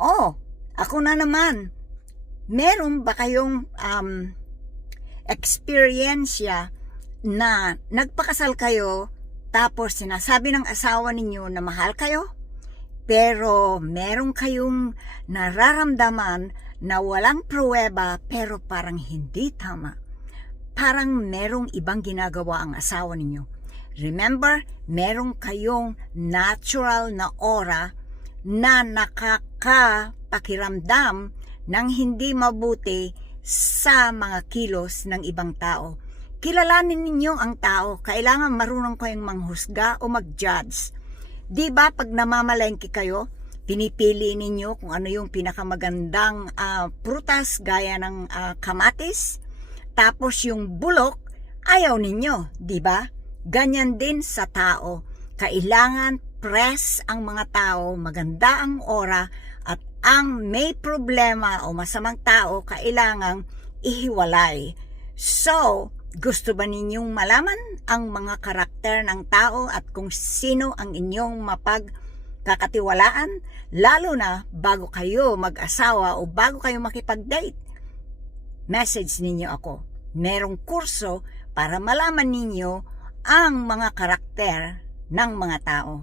Oh, ako na naman. Meron ba kayong eksperyensya na nagpakasal kayo tapos sinasabi ng asawa ninyo na mahal kayo? Pero meron kayong nararamdaman na walang pruweba pero parang hindi tama. Parang merong ibang ginagawa ang asawa ninyo. Remember, meron kayong natural na aura na nakakapakiramdam ng hindi mabuti sa mga kilos ng ibang tao. Kilalanin ninyo ang tao, kailangan marunong kayong manghusga o mag-judge. Di ba pag namamalengke kayo, pinipili ninyo kung ano yung pinakamagandang prutas gaya ng kamatis, tapos yung bulok, ayaw ninyo, di ba? Ganyan din sa tao. Kailangan press ang mga tao, maganda ang aura, at ang may problema o masamang tao, kailangang ihiwalay. So, gusto ba ninyong malaman ang mga karakter ng tao at kung sino ang inyong mapagkakatiwalaan? Lalo na bago kayo mag-asawa o bago kayo makipag-date. Message ninyo ako. Merong kurso para malaman ninyo ang mga karakter ng mga tao.